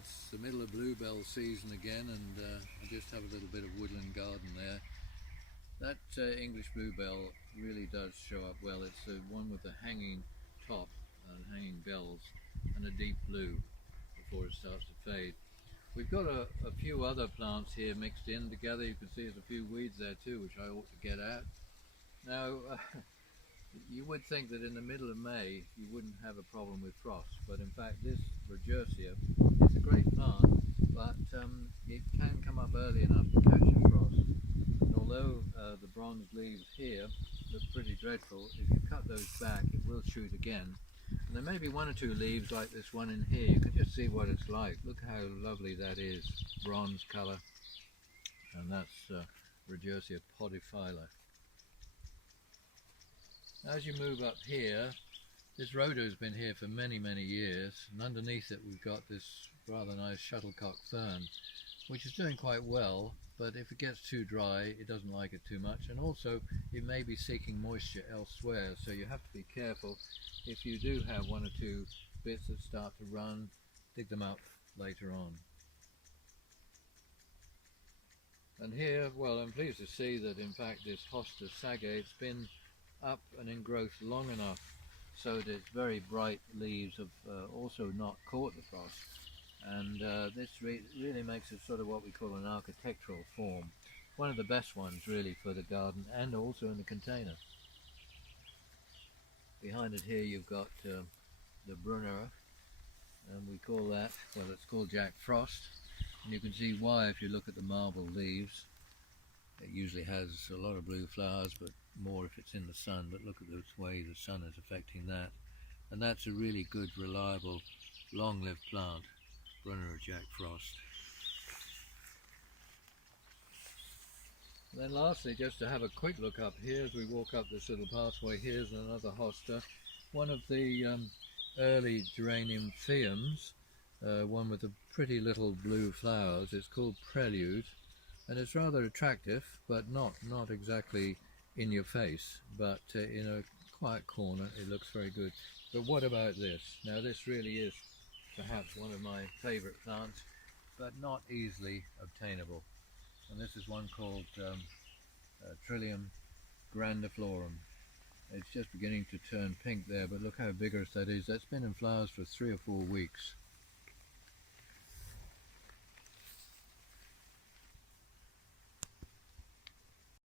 it's the middle of bluebell season again, and I just have a little bit of woodland garden there. That English bluebell really does show up well. It's the one with the hanging top and hanging bells and a deep blue before it starts to fade. We've got a few other plants here mixed in together. You can see there's a few weeds there too, which I ought to get at. Now, you would think that in the middle of May you wouldn't have a problem with frost, but in fact this Rodgersia is a great plant, but it can come up early enough to catch a frost. And although the bronze leaves here look pretty dreadful, if you cut those back it will shoot again. And there may be one or two leaves like this one in here. You can just see what it's like. Look how lovely that is, bronze colour. And that's Rodgersia podophylla. As you move up here, this rhoda has been here for many years, and underneath it we've got this rather nice shuttlecock fern, which is doing quite well, but if it gets too dry it doesn't like it too much, and also it may be seeking moisture elsewhere, so you have to be careful. If you do have one or two bits that start to run, dig them up later on. And here, well, I'm pleased to see that in fact this Hosta Sagae, it's been up and in growth long enough so that its very bright leaves have also not caught the frost, and this really makes it sort of what we call an architectural form. One of the best ones really for the garden and also in the container. Behind it here you've got the Brunnera, and we call that, well, it's called Jack Frost, and you can see why if you look at the marble leaves. It usually has a lot of blue flowers, but more if it's in the sun, but look at the way the sun is affecting that. And that's a really good, reliable, long-lived plant, Brunnera Jack Frost. And then lastly, just to have a quick look up here as we walk up this little pathway, here's another hosta, one of the early geranium phaeums, one with the pretty little blue flowers. It's called Prelude, and it's rather attractive, but not exactly in your face, but in a quiet corner it looks very good. But what about this? Now this really is perhaps one of my favourite plants, but not easily obtainable. And this is one called Trillium grandiflorum. It's just beginning to turn pink there, but look how vigorous that is. That's been in flowers for 3 or 4 weeks.